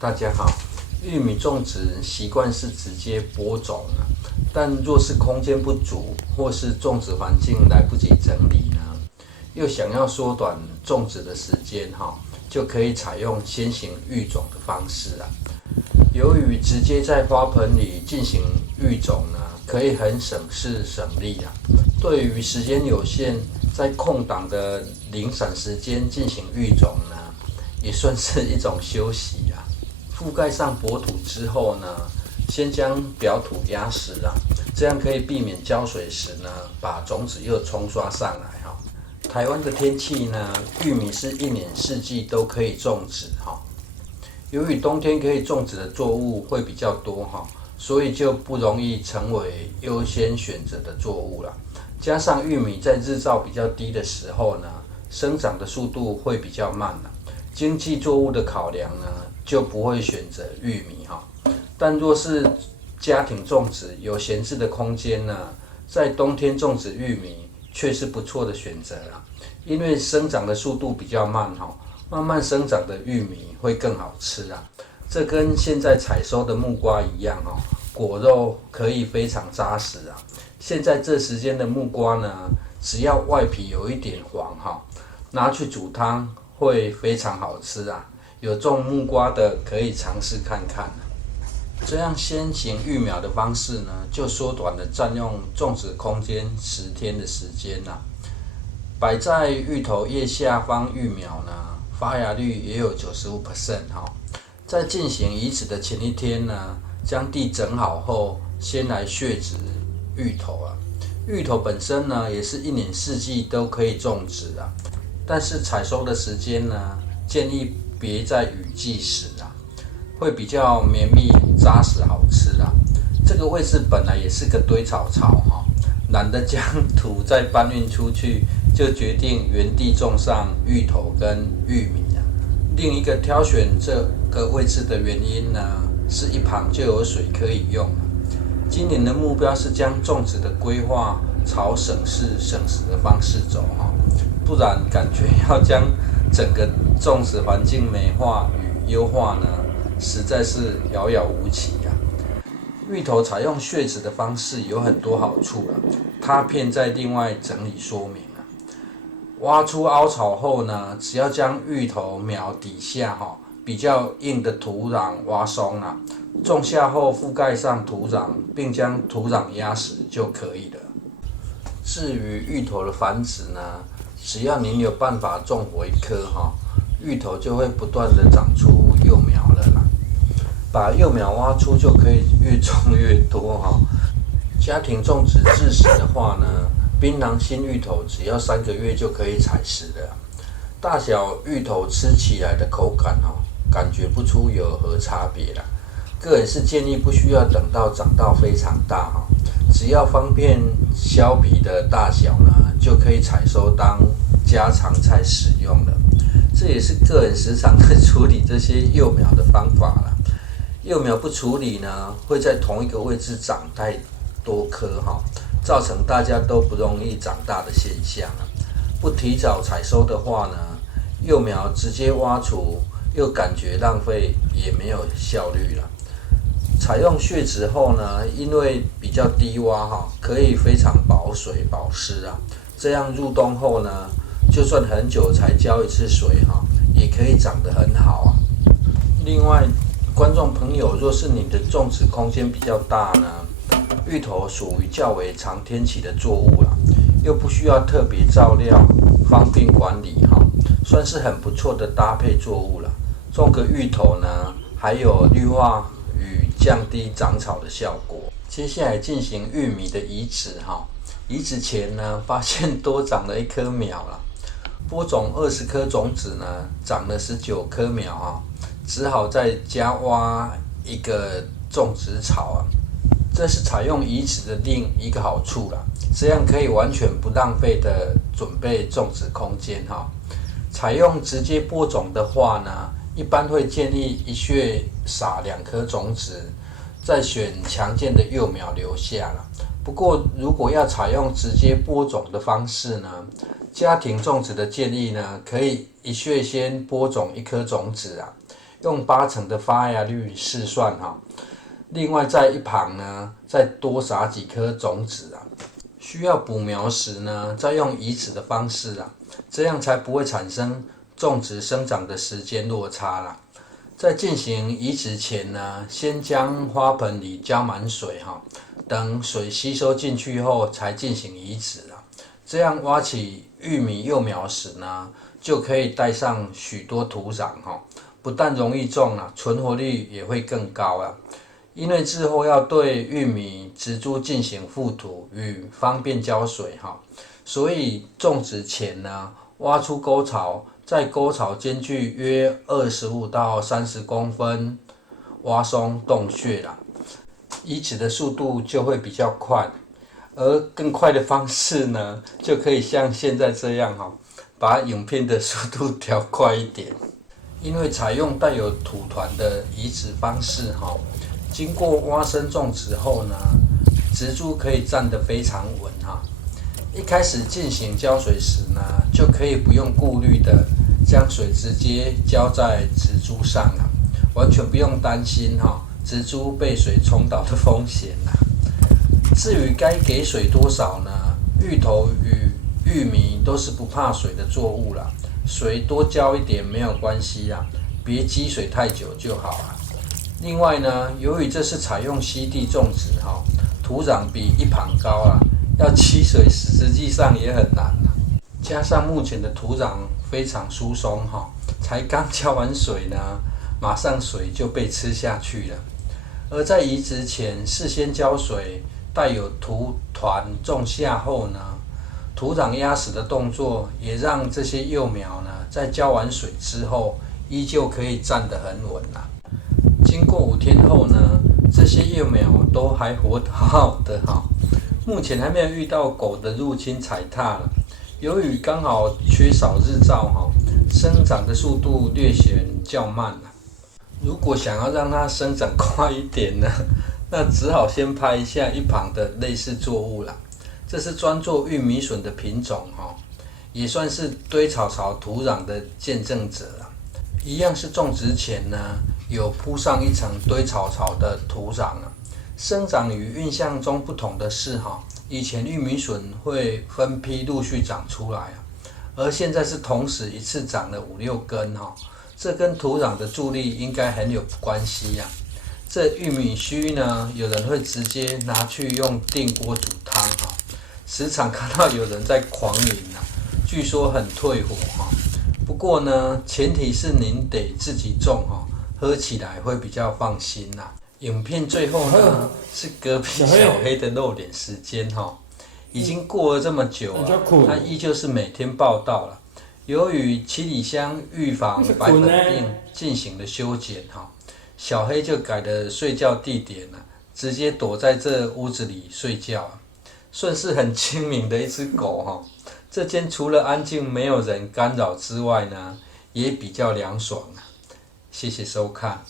大家好，玉米种植习惯是直接播种但若是空间不足，或是种植环境来不及整理呢，又想要缩短种植的时间就可以采用先行育种的方式由于直接在花盆里进行育种呢，可以很省事省力对于时间有限，在空档的零散时间进行育种呢，也算是一种休息覆盖上薄土之后呢，先将表土压实这样可以避免浇水时呢，把种子又冲刷上来台湾的天气呢，玉米是一年四季都可以种植由于冬天可以种植的作物会比较多所以就不容易成为优先选择的作物了。加上玉米在日照比较低的时候呢，生长的速度会比较慢经济作物的考量呢，就不会选择玉米但若是家庭种植有闲置的空间呢，在冬天种植玉米却是不错的选择因为生长的速度比较慢慢慢生长的玉米会更好吃这跟现在采收的木瓜一样果肉可以非常扎实现在这时间的木瓜呢，只要外皮有一点黄拿去煮汤会非常好吃有种木瓜的可以尝试看看这样先行育苗的方式呢，就缩短了占用种植空间10天的时间摆在芋头叶下方育苗呢，发芽率也有95%在进行移植的前一天呢，将地整好后，先来血植芋头芋头本身呢，也是一年四季都可以种植但是采收的时间呢，建议别在雨季时会比较绵密、扎实、好吃这个位置本来也是个堆草槽懒得将土再搬运出去，就决定原地种上芋头跟玉米另一个挑选这个位置的原因呢，是一旁就有水可以用今年的目标是将种植的规划朝省事省时的方式走不然感觉要将整个种植环境美化与优化呢，实在是遥遥无期芋头采用血植的方式有很多好处它片在另外整理说明挖出凹槽后呢，只要将芋头苗底下比较硬的土壤挖松种下后覆盖上土壤，并将土壤压实就可以了。至于芋头的繁殖呢，只要您有办法种活一棵芋头就会不断的长出幼苗了把幼苗挖出就可以越种越多家庭种植自食的话呢，槟榔新芋头只要3个月就可以采食了大小芋头吃起来的口感感觉不出有何差别个人是建议不需要等到长到非常大只要方便削皮的大小呢，就可以采收当家常菜使用了。这也是个人时常在处理这些幼苗的方法幼苗不处理呢，会在同一个位置长太多颗造成大家都不容易长大的现象不提早采收的话呢，幼苗直接挖除又感觉浪费，也没有效率了。采用血植后呢，因为比较低洼可以非常保水保湿这样入冬后呢，就算很久才浇一次水也可以长得很好另外，观众朋友，若是你的种植空间比较大呢，芋头属于较为长天期的作物又不需要特别照料，方便管理算是很不错的搭配作物了。种个芋头呢，还有绿化与降低长草的效果。接下来进行玉米的移植移植前呢，发现多长了1棵苗播种20颗种子呢，长了19颗苗只好再加挖一个种植槽这是采用移植的另一个好处这样可以完全不浪费的准备种植空间采用直接播种的话呢，一般会建议一穴撒2颗种子，再选强健的幼苗留下不过如果要采用直接播种的方式呢，家庭种植的建议呢，可以一穴先播种1颗种子用80%的发芽率试算哈。另外在一旁呢，再多撒几颗种子啊。需要补苗时呢，再用移植的方式啊，这样才不会产生种植生长的时间落差啦。在进行移植前呢，先将花盆里浇满水哈，等水吸收进去后才进行移植啊。这样挖起玉米幼苗时呢，就可以带上许多土壤哈，不但容易种啊，存活率也会更高啊。因为之后要对玉米植株进行覆土与方便浇水哈，所以种植前呢，挖出沟槽，在沟槽间距约25到30公分，挖松洞穴啦，移植的速度就会比较快。而更快的方式呢，就可以像现在这样哈，把影片的速度调快一点。因为采用带有土团的移植方式哈。经过挖深种植后呢，植株可以站得非常稳哈。一开始进行浇水时呢，就可以不用顾虑的将水直接浇在植株上啊，完全不用担心哈植株被水冲倒的风险啦。至于该给水多少呢？芋头与玉米都是不怕水的作物啦，水多浇一点没有关系啦，别积水太久就好啦。另外呢，由于这是采用溪地种植哈，土壤比一旁高啊，要积水实际上也很难啊。加上目前的土壤非常疏松哈，才刚浇完水呢，马上水就被吃下去了。而在移植前事先浇水，带有土团种下后呢，土壤压实的动作也让这些幼苗呢，在浇完水之后，依旧可以站得很稳啊。经过5天后呢，这些幼苗都还活得好好的哈。目前还没有遇到狗的入侵踩踏了。由于刚好缺少日照哈，生长的速度略显较慢了。如果想要让它生长快一点呢，那只好先拍一下一旁的类似作物啦。这是专做玉米笋的品种哈，也算是堆草槽土壤的见证者啦。一样是种植前呢，有铺上一层堆草槽的土壤啊。生长与印象中不同的是哈，以前玉米笋会分批陆续长出来啊，而现在是同时一次长了5-6根哈，这跟土壤的助力应该很有关系呀。这玉米须呢，有人会直接拿去用电锅煮汤哈，时常看到有人在狂饮啊，据说很退火哈。不过呢，前提是您得自己种哈，喝起来会比较放心啦。影片最后呢，是隔壁小黑的露脸时间哈，已经过了这么久了，他依旧是每天报道了。由于七里香预防白粉病进行了修剪哈，小黑就改了睡觉地点了，直接躲在这屋子里睡觉，算是很精明的一只狗哈。这间除了安静没有人干扰之外呢，也比较凉爽啊。谢谢收看。